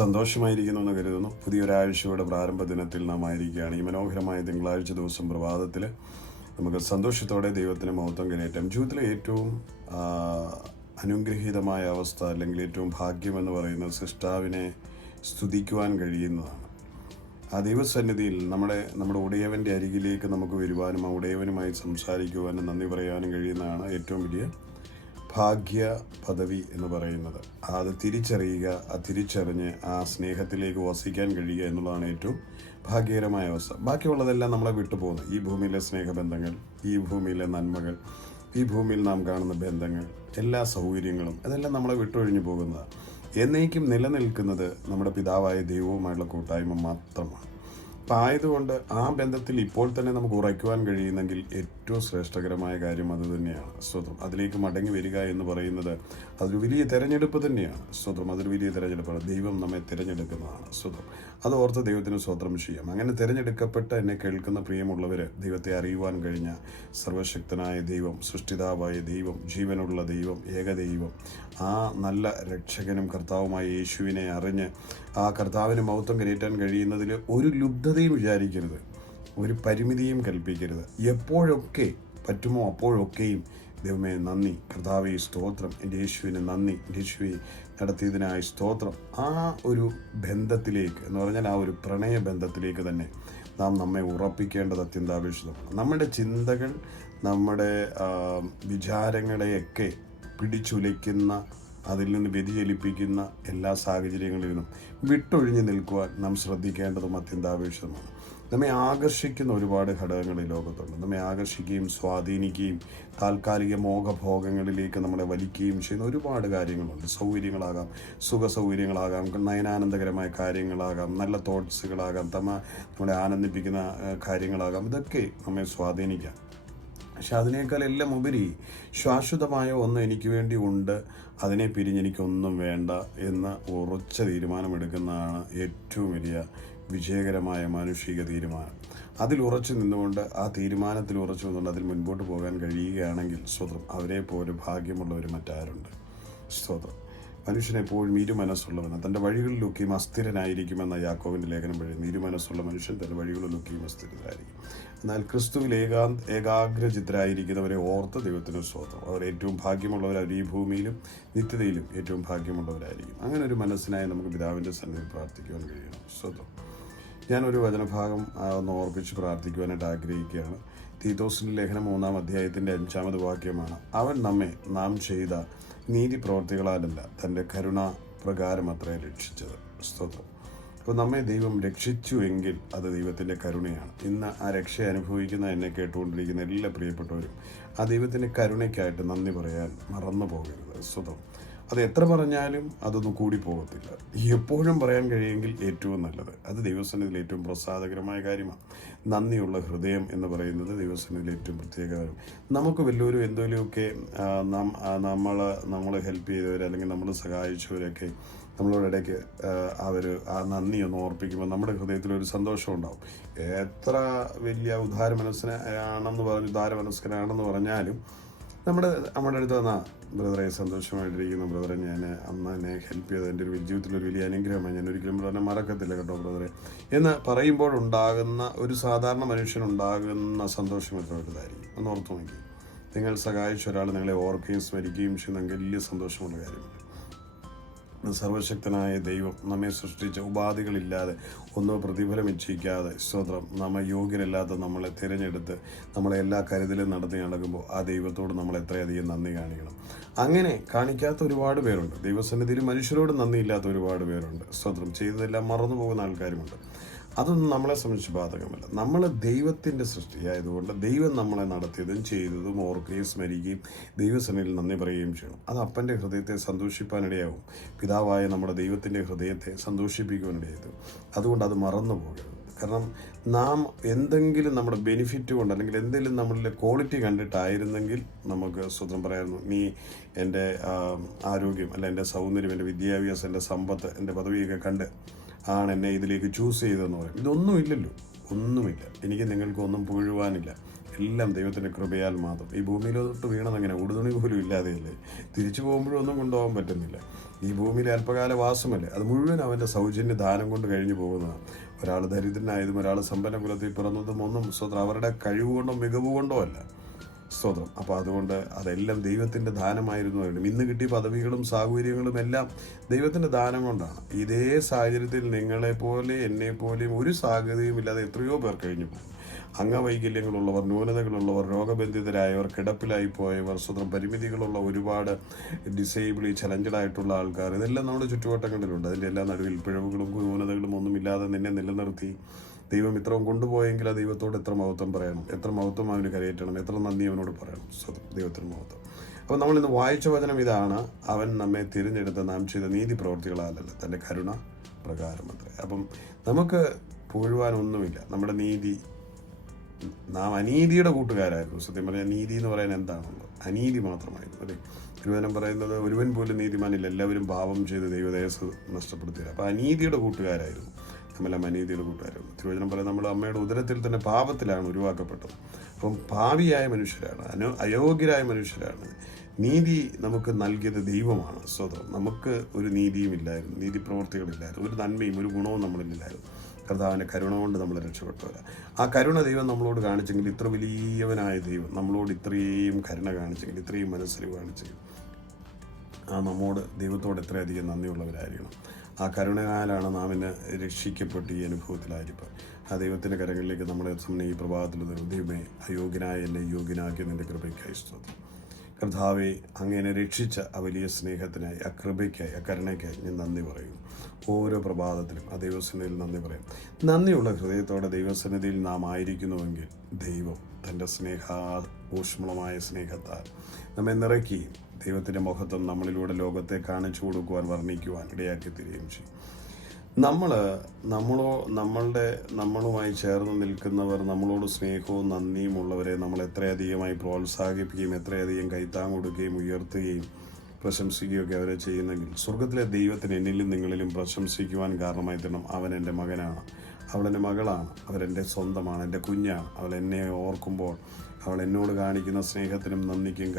സന്തോഷമായിരിക്കുന്നു എന്ന് കരുതുന്നു. പുതിയൊരാഴ്ചയുടെ പ്രാരംഭ ദിനത്തിൽ നാം ആയിരിക്കുകയാണ്. ഈ മനോഹരമായ തിങ്കളാഴ്ച ദിവസം പ്രഭാതത്തിൽ നമുക്ക് സന്തോഷത്തോടെ ദൈവത്തിന് മഹത്വം കരയറ്റാം. ജീവിതത്തിലെ ഏറ്റവും അനുഗ്രഹീതമായ അവസ്ഥ അല്ലെങ്കിൽ ഏറ്റവും ഭാഗ്യമെന്ന് പറയുന്നത് സൃഷ്ടാവിനെ സ്തുതിക്കുവാൻ കഴിയുന്നതാണ്. ആ ദൈവസന്നിധിയിൽ നമ്മുടെ ഉടയവൻ്റെ അരികിലേക്ക് നമുക്ക് വരുവാനും ആ ഉടയവനുമായി സംസാരിക്കുവാനും നന്ദി പറയാനും കഴിയുന്നതാണ് ഏറ്റവും വലിയ ഭാഗ്യ പദവി എന്ന് പറയുന്നത്. അത് തിരിച്ചറിയുക, തിരിച്ചറിഞ്ഞ് ആ സ്നേഹത്തിലേക്ക് വസിക്കാൻ കഴിയുക എന്നുള്ളതാണ് ഏറ്റവും ഭാഗ്യകരമായ അവസ്ഥ. ബാക്കിയുള്ളതെല്ലാം നമ്മളെ വിട്ടുപോകുന്നു. ഈ ഭൂമിയിലെ സ്നേഹബന്ധങ്ങൾ, ഈ ഭൂമിയിലെ നന്മകൾ, ഈ ഭൂമിയിൽ നാം കാണുന്ന ബന്ധങ്ങൾ, എല്ലാ സൗകര്യങ്ങളും അതെല്ലാം നമ്മളെ വിട്ടൊഴിഞ്ഞു പോകുന്നതാണ്. എന്നേക്കും നിലനിൽക്കുന്നത് നമ്മുടെ പിതാവായ ദൈവവുമായുള്ള കൂട്ടായ്മ മാത്രമാണ്. അപ്പം ആയതുകൊണ്ട് ആ ബന്ധത്തിൽ ഇപ്പോൾ തന്നെ നമുക്ക് ഉറയ്ക്കുവാൻ കഴിയുന്നെങ്കിൽ ഏറ്റവും ശ്രേഷ്ഠകരമായ കാര്യം അത് തന്നെയാണ്. സ്വതം അതിലേക്ക് മടങ്ങി വരിക എന്ന് പറയുന്നത് അതൊരു വലിയ തിരഞ്ഞെടുപ്പ് തന്നെയാണ്. സ്വതം അതൊരു വലിയ തിരഞ്ഞെടുപ്പാണ്. ദൈവം നമ്മെ തിരഞ്ഞെടുക്കുന്നതാണ്. സ്വതം അത് ഓർത്ത് ദൈവത്തിന് സ്വതന്ത്രം ചെയ്യാം. അങ്ങനെ തിരഞ്ഞെടുക്കപ്പെട്ട് എന്നെ കേൾക്കുന്ന പ്രിയമുള്ളവർ, ദൈവത്തെ അറിയുവാൻ കഴിഞ്ഞ സർവശക്തനായ ദൈവം, സൃഷ്ടിതാവായ ദൈവം, ജീവനുള്ള ദൈവം, ഏകദൈവം, ആ നല്ല രക്ഷകനും കർത്താവുമായ യേശുവിനെ അറിഞ്ഞ് ആ കർത്താവിന് മഹത്വം കരയറ്റാൻ കഴിയുന്നതിൽ ഒരു ലുബ്ധതയും വിചാരിക്കരുത്, ഒരു പരിമിതിയും കൽപ്പിക്കരുത്. എപ്പോഴൊക്കെ പറ്റുമോ അപ്പോഴൊക്കെയും ദൈവമേ നന്ദി, കർത്താവേ സ്തോത്രം, എൻ്റെ യേശുവിന് നന്ദി, എൻ്റെ യേശുവെ നടത്തിയതിനായി സ്തോത്രം. ആ ഒരു ബന്ധത്തിലേക്ക് എന്ന് പറഞ്ഞാൽ ആ ഒരു പ്രണയബന്ധത്തിലേക്ക് തന്നെ നാം നമ്മെ ഉറപ്പിക്കേണ്ടത് അത്യന്താപേക്ഷിതമാണ്. നമ്മുടെ ചിന്തകൾ, നമ്മുടെ വിചാരങ്ങളെയൊക്കെ പിടിച്ചുലയ്ക്കുന്ന, അതിൽ നിന്ന് വ്യതിചലിപ്പിക്കുന്ന എല്ലാ സാഹചര്യങ്ങളിൽ നിന്നും വിട്ടൊഴിഞ്ഞു നിൽക്കുവാൻ നാം ശ്രദ്ധിക്കേണ്ടതും അത്യന്താപേക്ഷിതമാണ്. നമ്മെ ആകർഷിക്കുന്ന ഒരുപാട് ഘടകങ്ങൾ ഈ ലോകത്തുണ്ട്. നമ്മെ ആകർഷിക്കുകയും സ്വാധീനിക്കുകയും താൽക്കാലിക മോഹഭോഗങ്ങളിലേക്ക് നമ്മളെ വലിക്കുകയും ചെയ്യുന്ന ഒരുപാട് കാര്യങ്ങളുണ്ട്. സൗകര്യങ്ങളാകാം, സുഖ സൗകര്യങ്ങളാകാം, നയനാനന്ദകരമായ കാര്യങ്ങളാകാം, നല്ല തോട്ട്സുകളാകാം, നമ്മളെ ആനന്ദിപ്പിക്കുന്ന കാര്യങ്ങളാകാം. ഇതൊക്കെ നമ്മെ സ്വാധീനിക്കാം. പക്ഷെ അതിനേക്കാൾ എല്ലാം ഉപരി ശാശ്വതമായ ഒന്ന് എനിക്ക് വേണ്ടി ഉണ്ട്, അതിനെ പിരിഞ്ഞെനിക്കൊന്നും വേണ്ട എന്ന ഉറച്ച തീരുമാനമെടുക്കുന്നതാണ് ഏറ്റവും വലിയ വിജയകരമായ മാനുഷിക തീരുമാനം. അതിൽ ഉറച്ചു നിന്നുകൊണ്ട്, ആ തീരുമാനത്തിൽ ഉറച്ചു നിന്നുകൊണ്ട് അതിൽ മുൻപോട്ട് പോകാൻ കഴിയുകയാണെങ്കിൽ സ്വതം അവരെ പോലെ ഭാഗ്യമുള്ളവർ മറ്റാരുണ്ട്. സ്തോത്രം. മനുഷ്യനെപ്പോഴും ഇരുമനസ്സുള്ളവനാണ്. തൻ്റെ വഴികളിലൊക്കെയും അസ്ഥിരനായിരിക്കുമെന്ന യാക്കോബിൻ്റെ ലേഖനം പറയുന്നു. ഇരുമനസ്സുള്ള മനുഷ്യൻ തൻ്റെ വഴികളിലൊക്കെയും അസ്ഥിരനായിരിക്കും. എന്നാൽ ക്രിസ്തുവിൽ ഏകാഗ്രചിത്തരായിരിക്കുന്നവരെ ഓർത്ത് ദൈവത്തിന് സ്തോത്രം. അവർ ഏറ്റവും ഭാഗ്യമുള്ളവർ. അവർ ഈ ഭൂമിയിലും നിത്യതയിലും ഏറ്റവും ഭാഗ്യമുള്ളവരായിരിക്കും. അങ്ങനെ ഒരു മനസ്സിനായി നമുക്ക് പിതാവിൻ്റെ സന്നിധിയിൽ പ്രാർത്ഥിക്കുവാൻ കഴിയണം. സ്തോത്രം. ഞാനൊരു വചനഭാഗം ഒന്ന് ഓർപ്പിച്ച് പ്രാർത്ഥിക്കുവാനായിട്ട് ആഗ്രഹിക്കുകയാണ്. തീത്തോസിൻ്റെ ലേഖനം 3-ാം അധ്യായത്തിൻ്റെ 5-ാമത് വാക്യമാണ്. അവൻ നാം ചെയ്ത നീതി പ്രവർത്തികളാലല്ല, തൻ്റെ കരുണ പ്രകാരം അത്രേ രക്ഷിച്ചത്. സ്തോത്രം. അപ്പോൾ നമ്മെ ദൈവം രക്ഷിച്ചു എങ്കിൽ അത് ദൈവത്തിൻ്റെ കരുണയാണ്. ഇന്ന് ആ രക്ഷ അനുഭവിക്കുന്ന, എന്നെ കേട്ടുകൊണ്ടിരിക്കുന്ന എല്ലാ പ്രിയപ്പെട്ടവരും ആ ദൈവത്തിൻ്റെ കരുണയ്ക്കായിട്ട് നന്ദി പറയാൻ മറന്നു പോകരുത്. സ്തോത്രം. അത് എത്ര പറഞ്ഞാലും അതൊന്നും കൂടി പോകത്തില്ല. എപ്പോഴും പറയാൻ കഴിയുമെങ്കിൽ ഏറ്റവും നല്ലത്. അത് ദൈവസന്നിധിയിൽ ഏറ്റവും പ്രസാദകരമായ കാര്യമാണ്. നന്ദിയുള്ള ഹൃദയം എന്ന് പറയുന്നത് ദൈവസന്നിധിയിൽ ഏറ്റവും പ്രത്യേകകരം. നമുക്ക് വല്ലവരും എന്തെങ്കിലുമൊക്കെ നമ്മളെ ഹെൽപ്പ് ചെയ്തവർ അല്ലെങ്കിൽ നമ്മൾ സഹായിച്ചവരൊക്കെ നമ്മളോട് ഇടയ്ക്ക് അവർ ആ നന്ദി ഒന്ന് ഓർപ്പിക്കുമ്പോൾ നമ്മുടെ ഹൃദയത്തിലൊരു സന്തോഷം ഉണ്ടാവും. എത്ര വലിയ ഉദാരമനസ്കനാണെന്ന് പറഞ്ഞാലും നമ്മുടെ അടുത്ത് വന്നാൽ ബ്രദറെ സന്തോഷമായിട്ടിരിക്കുന്നു ബ്രദറെ, ഞാൻ അന്ന് എന്നെ ഹെൽപ്പ് ചെയ്തത് എൻ്റെ ഒരു ജീവിതത്തിലൊരു വലിയ അനുഗ്രഹമാണ്, ഞാൻ ഒരിക്കലും ബ്രദറിനെ മറക്കത്തില്ല കേട്ടോ ബ്രദറെ എന്ന് പറയുമ്പോഴുണ്ടാകുന്ന ഒരു സാധാരണ മനുഷ്യനുണ്ടാകുന്ന സന്തോഷം എത്ര വലുതായിരിക്കും ഒന്ന് ഓർത്ത് നോക്കി. നിങ്ങൾ സഹായിച്ച ഒരാൾ നിങ്ങളെ ഓർക്കുകയും സ്മരിക്കുകയും ചെയ്യുന്ന വലിയ സന്തോഷമുള്ള കാര്യമാണ്. സർവശക്തനായ ദൈവം നമ്മെ സൃഷ്ടിച്ച ഉപാധികളില്ലാതെ ഒന്നോ പ്രതിഫലം ഇച്ഛിക്കാതെ സ്തോത്രം നമ്മെ യോഗ്യരല്ലാത്ത നമ്മളെ തിരഞ്ഞെടുത്ത് നമ്മളെ എല്ലാ കരുതലും നടത്തി നടക്കുമ്പോൾ ആ ദൈവത്തോട് നമ്മൾ എത്രയധികം നന്ദി കാണിക്കണം. അങ്ങനെ കാണിക്കാത്ത ഒരുപാട് പേരുണ്ട്. ദൈവസന്നിധിയിൽ മനുഷ്യരോട് നന്ദിയില്ലാത്ത ഒരുപാട് പേരുണ്ട്. സ്തോത്രം. ചെയ്തതെല്ലാം മറന്നു പോകുന്ന ആൾക്കാരുമുണ്ട്. അതൊന്നും നമ്മളെ സംബന്ധിച്ച് ബാധകമല്ല. നമ്മൾ ദൈവത്തിൻ്റെ സൃഷ്ടിയായതുകൊണ്ട് ദൈവം നമ്മളെ നടത്തിയതും ചെയ്തതും ഓർക്കുകയും സ്മരിക്കുകയും ദൈവസന്നിധിയിൽ നന്ദി പറയുകയും ചെയ്യണം. അത് അപ്പൻ്റെ ഹൃദയത്തെ സന്തോഷിപ്പാനിടയാവും. പിതാവായ നമ്മുടെ ദൈവത്തിൻ്റെ ഹൃദയത്തെ സന്തോഷിപ്പിക്കുവാനിടയായത്. അതുകൊണ്ട് അത് മറന്നു പോകരുത്. കാരണം നാം എന്തെങ്കിലും നമ്മുടെ ബെനിഫിറ്റ് കൊണ്ട് അല്ലെങ്കിൽ എന്തെങ്കിലും നമ്മളിലെ ക്വാളിറ്റി കണ്ടിട്ടായിരുന്നെങ്കിൽ നമുക്ക് സ്വന്തം പറയായിരുന്നു, നീ എൻ്റെ ആരോഗ്യം അല്ല എൻ്റെ സൗന്ദര്യം, എൻ്റെ വിദ്യാഭ്യാസം, എൻ്റെ സമ്പത്ത്, എൻ്റെ പദവിയൊക്കെ കണ്ട് ആണ് എന്നെ ഇതിലേക്ക് ചൂസ് ചെയ്തതെന്ന് പറയും. ഇതൊന്നുമില്ലല്ലോ, ഒന്നുമില്ല. എനിക്ക് നിങ്ങൾക്കൊന്നും പുകഴുവാനില്ല. എല്ലാം ദൈവത്തിൻ്റെ കൃപയാൽ മാത്രം. ഈ ഭൂമിയിലോട്ട് വീണതെങ്ങനെ? ഉടുതുണി പോലും ഇല്ലാതെയല്ലേ? തിരിച്ചു പോകുമ്പോഴൊന്നും കൊണ്ടുപോകാൻ പറ്റുന്നില്ല. ഈ ഭൂമിയിലെ അല്പകാല വാസമല്ലേ, അത് മുഴുവൻ അവൻ്റെ സൗജന്യ ദാനം കൊണ്ട് കഴിഞ്ഞു പോകുന്നതാണ്. ഒരാൾ ദരിദ്രനായതും ഒരാൾ സമ്പന്ന കുലത്തിൽ പിറന്നതും ഒന്നും സ്വതന്ത്രം അവരുടെ കഴിവുകൊണ്ടോ മികവ് കൊണ്ടോ അല്ല, സ്തോത്രം. അപ്പോൾ അതുകൊണ്ട് അതെല്ലാം ദൈവത്തിൻ്റെ ദാനമായിരുന്നു. ഇന്ന് കിട്ടിയ പദവികളും സാഹചര്യങ്ങളും എല്ലാം ദൈവത്തിൻ്റെ ദാനം കൊണ്ടാണ്. ഇതേ സാഹചര്യത്തിൽ നിങ്ങളെപ്പോലെ എന്നെപ്പോലെയും ഒരു സാധ്യതയും ഇല്ലാതെ എത്രയോ പേർ കഴിഞ്ഞു പോകും. അംഗവൈകല്യങ്ങളുള്ളവർ, ന്യൂനതകളുള്ളവർ, രോഗബന്ധിതരായവർ, കിടപ്പിലായി പോയവർ, സ്വതന്ത്രം പരിമിതികളുള്ള ഒരുപാട് ഡിസേബിളി ചലഞ്ചഡ് ആയിട്ടുള്ള ആൾക്കാർ, ഇതെല്ലാം നമ്മുടെ ചുറ്റുവട്ടങ്ങളിലുണ്ട്. അതിൻ്റെ എല്ലാ നടുവിൽ പിഴവുകളും ന്യൂനതകളും ഒന്നുമില്ലാതെ നിന്നെ നിലനിർത്തി ദൈവം ഇത്രയും കൊണ്ടുപോയെങ്കിൽ ആ ദൈവത്തോട് എത്ര മഹത്വം പറയണം, എത്ര മഹത്വം അവന് കരയറ്റണം, എത്ര നന്ദി അവനോട് പറയണം. ദൈവത്തിന് മഹത്വം. അപ്പോൾ നമ്മൾ ഇന്ന് വായിച്ച വചനം ഇതാണ്: അവൻ നമ്മെ തിരഞ്ഞെടുത്ത് നാം ചെയ്ത നീതി പ്രവർത്തികളാലല്ല, തൻ്റെ കരുണ പ്രകാരമത്രേ. അപ്പം നമുക്ക് പുകഴുവാനൊന്നുമില്ല. നമ്മുടെ നീതി, നാം അനീതിയുടെ കൂട്ടുകാരായിരുന്നു. സത്യം പറഞ്ഞാൽ നീതി എന്ന് പറയാൻ എന്താണുള്ളത്? അനീതി മാത്രമായിരുന്നു അല്ലേ? തിരുവചനം പറയുന്നത് ഒരുവൻ പോലും നീതിമാനില്ല, എല്ലാവരും പാപം ചെയ്ത് ദൈവദേശം നഷ്ടപ്പെടുത്തിയത്. അപ്പോൾ അനീതിയുടെ കൂട്ടുകാരായിരുന്നു നമ്മളെല്ലാം, അനീതിയുടെ കൂട്ടുകാരായിരുന്നു. തിരുവചനം പറയുന്നത് നമ്മൾ അമ്മയുടെ ഉദരത്തിൽ തന്നെ പാപത്തിലാണ് ഉരുവാക്കപ്പെട്ടത്. അപ്പം പാപിയായ മനുഷ്യരാണ്, അയോഗ്യരായ മനുഷ്യരാണ്. നീതി നമുക്ക് നൽകിയത് ദൈവമാണ്. സ്വതന്ത്രം നമുക്ക് ഒരു നീതിയും ഇല്ലായിരുന്നു, നീതി പ്രവർത്തികളില്ലായിരുന്നു, ഒരു നന്മയും ഒരു ഗുണവും നമ്മളിലില്ലായിരുന്നു. കർത്താവിൻ്റെ കരുണ കൊണ്ട് നമ്മൾ രക്ഷപ്പെട്ടവരാ. ആ കരുണ ദൈവം നമ്മളോട് കാണിച്ചെങ്കിൽ, ഇത്ര വലിയവനായ ദൈവം നമ്മളോട് ഇത്രയും കരുണ കാണിച്ചെങ്കിൽ, ഇത്രയും മനസ്സറിവ് കാണിച്ചെങ്കിൽ, നമ്മോട് ദൈവത്തോട് എത്രയധികം നന്ദിയുള്ളവരായിരിക്കണം. ആ കരുണയാലാണ് നാം ഇന്ന് രക്ഷിക്കപ്പെട്ട് ഈ അനുഭവത്തിലായിരിക്കും. ആ ദൈവത്തിൻ്റെ കരങ്ങളിലേക്ക് നമ്മളെ ഈ പ്രഭാതത്തിൽ ദൈവമേ, അയോഗ്യനായ എന്നെ യോഗ്യനാക്കിയ നിൻ്റെ കൃപയ്ക്കായി സ്തോത്രം. കർത്താവെ, അങ്ങനെ രക്ഷിച്ച ആ വലിയ സ്നേഹത്തിനായി, ആ കൃപയ്ക്കായി, ആ കരുണയ്ക്കായി ഞാൻ നന്ദി പറയുന്നു. ഓരോ പ്രഭാതത്തിലും ആ ദൈവസന്നിധിയിൽ നന്ദി പറയും. നന്ദിയുള്ള ഹൃദയത്തോടെ ദൈവസന്നിധിയിൽ നാം ആയിരിക്കുന്നുവെങ്കിൽ ദൈവം തൻ്റെ ഊഷ്മളമായ സ്നേഹത്താൽ നമ്മെ നിറയ്ക്കുകയും ദൈവത്തിൻ്റെ മഹത്വം നമ്മളിലൂടെ ലോകത്തെ കാണിച്ചു കൊടുക്കുവാൻ, വർണ്ണിക്കുവാൻ ഇടയാക്കി തരികയും ചെയ്യും. നമ്മളുമായി ചേർന്ന് നിൽക്കുന്നവർ, നമ്മളോട് സ്നേഹവും നന്ദിയും ഉള്ളവരെ നമ്മൾ എത്രയധികമായി പ്രോത്സാഹിപ്പിക്കുകയും എത്രയധികം കൈത്താങ് കൊടുക്കുകയും ഉയർത്തുകയും പ്രശംസിക്കുകയൊക്കെ അവരെ ചെയ്യുന്നെങ്കിൽ, സ്വർഗത്തിലെ ദൈവത്തിന് എന്നിലും നിങ്ങളിലും പ്രശംസിക്കുവാൻ കാരണമായി തരണം. അവൻ എൻ്റെ മകനാണ്, അവൾ എൻ്റെ മകളാണ്, അവരെൻ്റെ സ്വന്തമാണ്, എൻ്റെ കുഞ്ഞാണ്. അവൾ എന്നെ ഓർക്കുമ്പോൾ അവൾ എന്നോട് കാണിക്കുന്ന സ്നേഹത്തിനും നന്ദിക്കും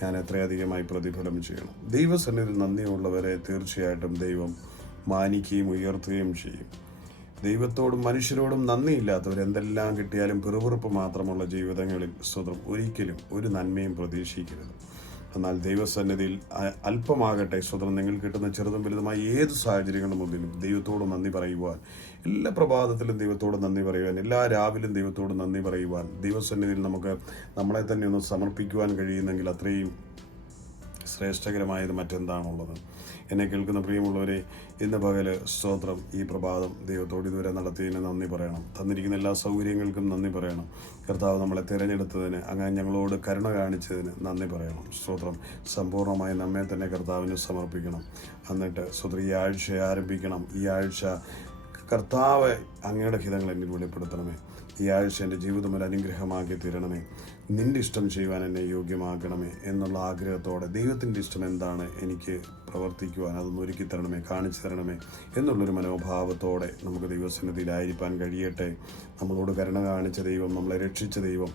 ഞാൻ എത്രയധികമായി പ്രതിഫലം ചെയ്യണം. ദൈവസന്നിധിയിൽ നന്ദിയുള്ളവരെ തീർച്ചയായിട്ടും ദൈവം മാനിക്കുകയും ഉയർത്തുകയും ചെയ്യും. ദൈവത്തോടും മനുഷ്യരോടും നന്ദിയില്ലാത്തവർ എന്തെല്ലാം കിട്ടിയാലും പിറുപിറുപ്പ് മാത്രമുള്ള ജീവിതങ്ങളിൽ സ്വതന്ത്രം ഒരിക്കലും ഒരു നന്മയും പ്രതീക്ഷിക്കരുത്. എന്നാൽ ദൈവസന്നിധിയിൽ അല്പമാകട്ടെ സ്വതന്ത്രം നിങ്ങൾ കിട്ടുന്ന ചെറുതും വലുതുമായ ഏത് സാഹചര്യങ്ങളുടെ മുന്നിലും ദൈവത്തോട് നന്ദി പറയുവാൻ, എല്ലാ പ്രഭാതത്തിലും ദൈവത്തോട് നന്ദി പറയുവാൻ, എല്ലാ രാവിലും ദൈവത്തോട് നന്ദി പറയുവാൻ, ദൈവസന്നിധിയിൽ നമുക്ക് നമ്മളെ തന്നെ ഒന്ന് സമർപ്പിക്കുവാൻ കഴിയുന്നെങ്കിൽ അത്രയും ശ്രേഷ്ഠകരമായത് മറ്റെന്താണുള്ളത്? എന്നെ കേൾക്കുന്ന പ്രിയമുള്ളവരെ, ഇന്ന് പകല് സ്തോത്രം, ഈ പ്രഭാതം ദൈവത്തോട് ഇതുവരെ നടത്തിയതിന് നന്ദി പറയണം. തന്നിരിക്കുന്ന എല്ലാ സൗകര്യങ്ങൾക്കും നന്ദി പറയണം. കർത്താവ് നമ്മളെ തിരഞ്ഞെടുത്തതിന്, അങ്ങനെ ഞങ്ങളോട് കരുണ കാണിച്ചതിന് നന്ദി പറയണം. സ്തോത്രം, സമ്പൂർണ്ണമായി നമ്മെ തന്നെ കർത്താവിന് സമർപ്പിക്കണം. എന്നിട്ട് സ്തോത്രം, ഈ ആഴ്ച ആരംഭിക്കണം. ഈ ആഴ്ച കർത്താവ് അങ്ങയുടെ ഹിതങ്ങൾ എന്നിൽ വെളിപ്പെടുത്തണമേ. ഈ ആഴ്ച എൻ്റെ ജീവിതം ഒരു അനുഗ്രഹമാക്കി തീരണമേ. നിൻ്റെ ഇഷ്ടം ചെയ്യുവാൻ എന്നെ യോഗ്യമാക്കണമേ എന്നുള്ള ആഗ്രഹത്തോടെ, ദൈവത്തിൻ്റെ ഇഷ്ടം എന്താണ് എനിക്ക് പ്രവർത്തിക്കുവാൻ അതൊന്ന് ഒരുക്കി തരണമേ, കാണിച്ചു തരണമേ എന്നുള്ളൊരു മനോഭാവത്തോടെ നമുക്ക് ദൈവസന്നിധിയിലായിരിക്കാൻ കഴിയട്ടെ. നമ്മളോട് കരുണ കാണിച്ച ദൈവം, നമ്മളെ രക്ഷിച്ച ദൈവം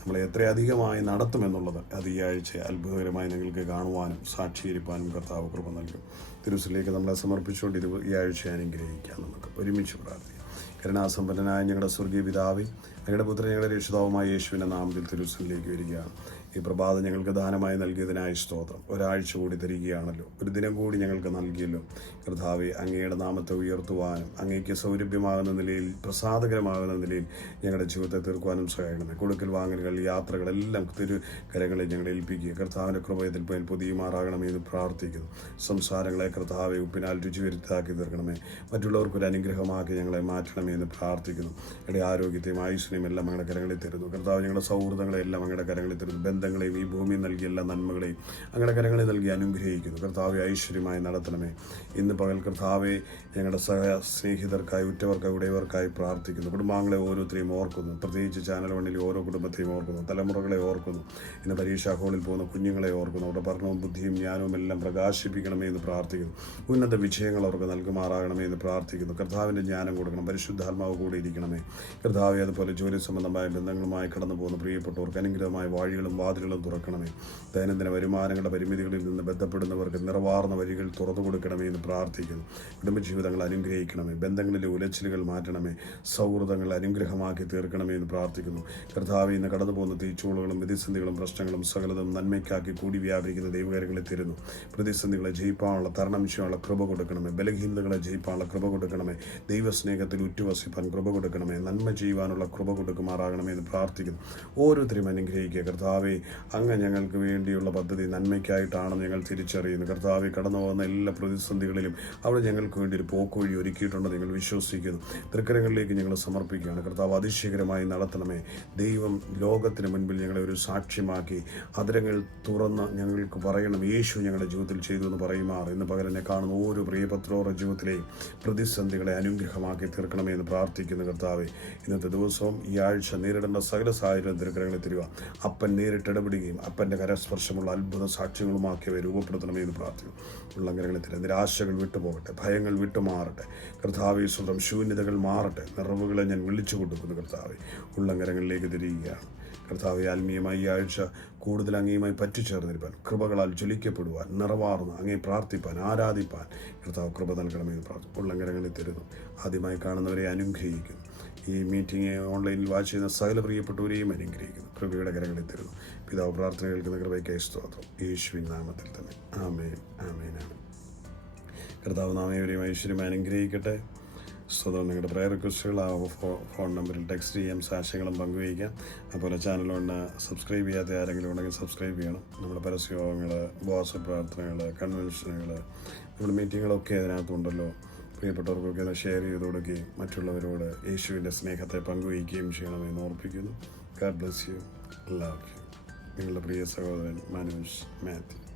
നമ്മളെ എത്രയധികമായി നടത്തുമെന്നുള്ളത് അത് ഈ ആഴ്ച അത്ഭുതകരമായി നിങ്ങൾക്ക് കാണുവാനും സാക്ഷീകരിപ്പാനും കർത്താവ് കൃപ നൽകും. തിരുസലിലേക്ക് നമ്മളെ സമർപ്പിച്ചുകൊണ്ട് ഈ ആഴ്ച അനുഗ്രഹിക്കാം. നമുക്ക് ഒരുമിച്ച് പ്രാർത്ഥിക്കാം. കരുണാസമ്പന്നനായ ഞങ്ങളുടെ സ്വർഗീയ പിതാവേ, ഞങ്ങളുടെ പുത്രൻ, ഞങ്ങളുടെ രക്ഷിതാവുമായ യേശുവിൻ്റെ നാമത്തിൽ തിരുസലിലേക്ക് വരികയാണ്. ഈ പ്രഭാതം ഞങ്ങൾക്ക് ദാനമായി നൽകിയതിനായി സ്തോത്രം. ഒരാഴ്ച കൂടി തരികയാണല്ലോ, ഒരു ദിനം കൂടി ഞങ്ങൾക്ക് നൽകിയല്ലോ. കർത്താവെ, അങ്ങയുടെ നാമത്തെ ഉയർത്തുവാനും അങ്ങേക്ക് സൗരഭ്യമാകുന്ന നിലയിൽ, പ്രസാദകരമാകുന്ന നിലയിൽ ഞങ്ങളുടെ ജീവിതത്തെ തീർക്കുവാനും സഹായിക്കണമേ. കൊടുക്കൽ വാങ്ങലുകൾ, യാത്രകളെല്ലാം തിരുകരങ്ങളിൽ ഞങ്ങളെ ഏൽപ്പിക്കുക. കർത്താവിൻ്റെ കൃപയത്തിൽ പോയി പൊതിയുമാറാകണമേ എന്ന് പ്രാർത്ഥിക്കുന്നു. സംസാരങ്ങളെ കർത്താവെ ഉപ്പിനാൽ രുചി വരുത്താക്കി തീർക്കണമേ. മറ്റുള്ളവർക്കൊരു അനുഗ്രഹമാക്കി ഞങ്ങളെ മാറ്റണമേ എന്ന് പ്രാർത്ഥിക്കുന്നു. ഞങ്ങളുടെ ആരോഗ്യത്തെയും ആയുസ്സിനെയും എല്ലാം അങ്ങയുടെ കരങ്ങളിൽ തരുന്നു. കർത്താവ്, ഞങ്ങളുടെ സൗഹൃദങ്ങളെല്ലാം അങ്ങയുടെ കരങ്ങളിൽ തരുന്നു. ബന്ധങ്ങൾ ബന്ധങ്ങളെയും ഈ ഭൂമി നൽകിയ എല്ലാ നന്മകളെയും അങ്ങയുടെ കരങ്ങളിൽ നൽകി അനുഗ്രഹിക്കുന്നു. കർത്താവെ ഐശ്വര്യമായി നടത്തണമേ. ഇന്ന് പകൽ കർത്താവെ ഞങ്ങളുടെ സ്നേഹിതർക്കായി, ഉറ്റവർക്കായി, ഉടയവർക്കായി പ്രാർത്ഥിക്കുന്നു. കുടുംബാംഗങ്ങളെ ഓരോരുത്തരെയും ഓർക്കുന്നു. പ്രത്യേകിച്ച് ചാനൽ വണ്ണിൽ ഓരോ കുടുംബത്തെയും ഓർക്കുന്നു. തലമുറകളെ ഓർക്കുന്നു. ഇന്ന് പരീക്ഷാ ഹാളിൽ പോകുന്ന കുഞ്ഞുങ്ങളെ ഓർക്കുന്നു. അവരുടെ പഠനവും ബുദ്ധിയും ജ്ഞാനവും എല്ലാം പ്രകാശിപ്പിക്കണമേ എന്ന് പ്രാർത്ഥിക്കുന്നു. ഉന്നത വിജയങ്ങൾ അവർക്ക് നൽകുമാറാകണമേ എന്ന് പ്രാർത്ഥിക്കുന്നു. കർത്താവിൻ്റെ ജ്ഞാനം കൊടുക്കണം. പരിശുദ്ധാത്മാവ് കൂടി ഇരിക്കണമേ കർത്താവെ. അതുപോലെ ജോലി സംബന്ധമായ ബന്ധങ്ങളുമായി കടന്നു പോകുന്ന പ്രിയപ്പെട്ടവർക്ക് അനുഗ്രഹമായ വഴികളും വാതിലുകളും തുറക്കണമേ. ദൈനംദിന വരുമാനങ്ങളുടെ പരിമിതികളിൽ നിന്ന് ബന്ധപ്പെടുന്നവർക്ക് നിറവാർന്ന വഴികൾ തുറന്നു കൊടുക്കണമേ എന്ന് പ്രാർത്ഥിക്കുന്നു. കുടുംബജീവിതങ്ങൾ അനുഗ്രഹിക്കണമേ. ബന്ധങ്ങളിലെ ഉലച്ചിലുകൾ മാറ്റണമേ. സൗഹൃദങ്ങൾ അനുഗ്രഹമാക്കി തീർക്കണമേ എന്ന് പ്രാർത്ഥിക്കുന്നു. കർത്താവെ, ഇന്ന് കടന്നു പോകുന്ന തീച്ചൂളുകളും പ്രതിസന്ധികളും പ്രശ്നങ്ങളും സകലതും നന്മയ്ക്കാക്കി കൂടി വ്യാപരിക്കുന്ന ദൈവകാര്യങ്ങളെ തരുന്നു. പ്രതിസന്ധികളെ ജയിപ്പാനുള്ള തരണം ചെയ്യാനുള്ള കൃപ കൊടുക്കണമേ. ബലഹീനതകളെ ജയിപ്പാനുള്ള കൃപ കൊടുക്കണമേ. ദൈവസ്നേഹത്തിൽ ഉറ്റുവസിപ്പാൻ കൃപ കൊടുക്കണമേ. നന്മ ചെയ്യുവാനുള്ള കൃപ കൊടുക്കുമാറാകണമേ എന്ന് പ്രാർത്ഥിക്കുന്നു. ഓരോരുത്തരും അനുഗ്രഹിക്കുക കർത്താവെ. അങ്ങ് ഞങ്ങൾക്ക് വേണ്ടിയുള്ള പദ്ധതി നന്മയ്ക്കായിട്ടാണെന്ന് ഞങ്ങൾ തിരിച്ചറിയുന്നു. കർത്താവെ, കടന്നു പോകുന്ന എല്ലാ പ്രതിസന്ധികളിലും അവിടെ ഞങ്ങൾക്ക് വേണ്ടി ഒരു പോക്കുവഴി ഒരുക്കിയിട്ടുണ്ടെന്ന് ഞങ്ങൾ വിശ്വസിക്കുന്നു. തൃക്കരങ്ങളിലേക്ക് ഞങ്ങൾ സമർപ്പിക്കുകയാണ്. കർത്താവ് അതിശയകരമായി നടത്തണമേ. ദൈവം ലോകത്തിന് മുൻപിൽ ഞങ്ങളെ ഒരു സാക്ഷ്യമാക്കി അതിരങ്ങൾ തുറന്ന് ഞങ്ങൾക്ക് പറയണം, യേശു ഞങ്ങളുടെ ജീവിതത്തിൽ ചെയ്തു എന്ന് പറയുമാർ. ഇന്ന് പകരം എന്നെ കാണുന്ന ഓരോ പ്രിയപത്രോരുടെ ജീവിതത്തിലെയും പ്രതിസന്ധികളെ അനുഗ്രഹമാക്കി തീർക്കണമേ എന്ന് പ്രാർത്ഥിക്കുന്നു. കർത്താവെ, ഇന്നത്തെ ദിവസവും ഈ ആഴ്ച നേരിടേണ്ട സകല സാഹചര്യം തിരുക്കരങ്ങളിൽ തരിക. അപ്പൻ നേരിട്ടിടപെടുകയും അപ്പൻ്റെ കരസ്പർശമുള്ള അത്ഭുത സാക്ഷ്യങ്ങളുമാക്കിയവയെ രൂപപ്പെടുത്തണമേ എന്ന് പ്രാർത്ഥിക്കുന്നു. ഉള്ളങ്കരങ്ങളിൽ തരും. നിരാശകൾ വിട്ടുപോകട്ടെ. ഭയങ്ങൾ വിട്ടുമാറട്ടെ. കർത്താവെ, സ്വന്തം ശൂന്യതകൾ മാറട്ടെ. നിറവുകളെ ഞാൻ വിളിച്ചു കൊടുക്കുന്നു. കർത്താവെ, ഉള്ളങ്കരങ്ങളിലേക്ക് തിരിയുകയാണ്. കർത്താവെ, ആത്മീയമായി ഈ ആഴ്ച കൂടുതൽ അങ്ങയുമായി പറ്റിച്ചേർന്നിരിപ്പാൻ, കൃപകളാൽ ജ്വലിക്കപ്പെടുവാൻ, നിറവാർന്ന് അങ്ങേ പ്രാർത്ഥിപ്പാൻ, ആരാധിപ്പാൻ കർത്താവ് കൃപ നൽകണമെന്ന് പ്രാർത്ഥിക്കും. ഉള്ളങ്കരങ്ങളിൽ തരുന്നു. ആദ്യമായി കാണുന്നവരെ അനുഗ്രഹിക്കുന്നു. ഈ മീറ്റിംഗ് ഓൺലൈനിൽ വാച്ച് ചെയ്യുന്ന സകല പ്രിയപ്പെട്ടവരെയും അനുഗ്രഹിക്കുന്നു. കൃപയുടെ കരങ്ങളിൽ തരുന്നു. പിതാവ് പ്രാർത്ഥന കേൾക്കുന്ന കൃപയ്ക്കായി സ്തോത്രം. യേശുവിൻ നാമത്തിൽ തന്നെ. ആമേൻ, ആമേൻ, ആമേൻ. കർത്താവ് നാമേവരെയും ഐശ്വര്യമായി അനുഗ്രഹിക്കട്ടെ. സ്വതം നിങ്ങളുടെ പ്രയർ റിക്വസ്റ്റുകൾ ആ ഫോൺ നമ്പറിൽ ടെക്സ്റ്റ് ചെയ്യാം. സാക്ഷ്യങ്ങളും പങ്കുവയ്ക്കാം. അതുപോലെ ചാനലുകൊണ്ട് സബ്സ്ക്രൈബ് ചെയ്യാത്ത ആരെങ്കിലും ഉണ്ടെങ്കിൽ സബ്സ്ക്രൈബ് ചെയ്യണം. നമ്മുടെ പരസ്യയോഗങ്ങൾ, ഉപവാസ പ്രാർത്ഥനകൾ, കൺവെൻഷനുകൾ, നമ്മുടെ മീറ്റിങ്ങുകളൊക്കെ അതിനകത്തുണ്ടല്ലോ. പ്രിയപ്പെട്ടവർക്കൊക്കെ അത് ഷെയർ ചെയ്ത് കൊടുക്കുകയും മറ്റുള്ളവരോട് യേശുവിൻ്റെ സ്നേഹത്തെ പങ്കുവയ്ക്കുകയും ചെയ്യണമെന്ന് ഓർപ്പിക്കുന്നു. God bless you. Love you. നിങ്ങളുടെ പ്രിയ സഹോദരൻ മനോജ് മാത്യു.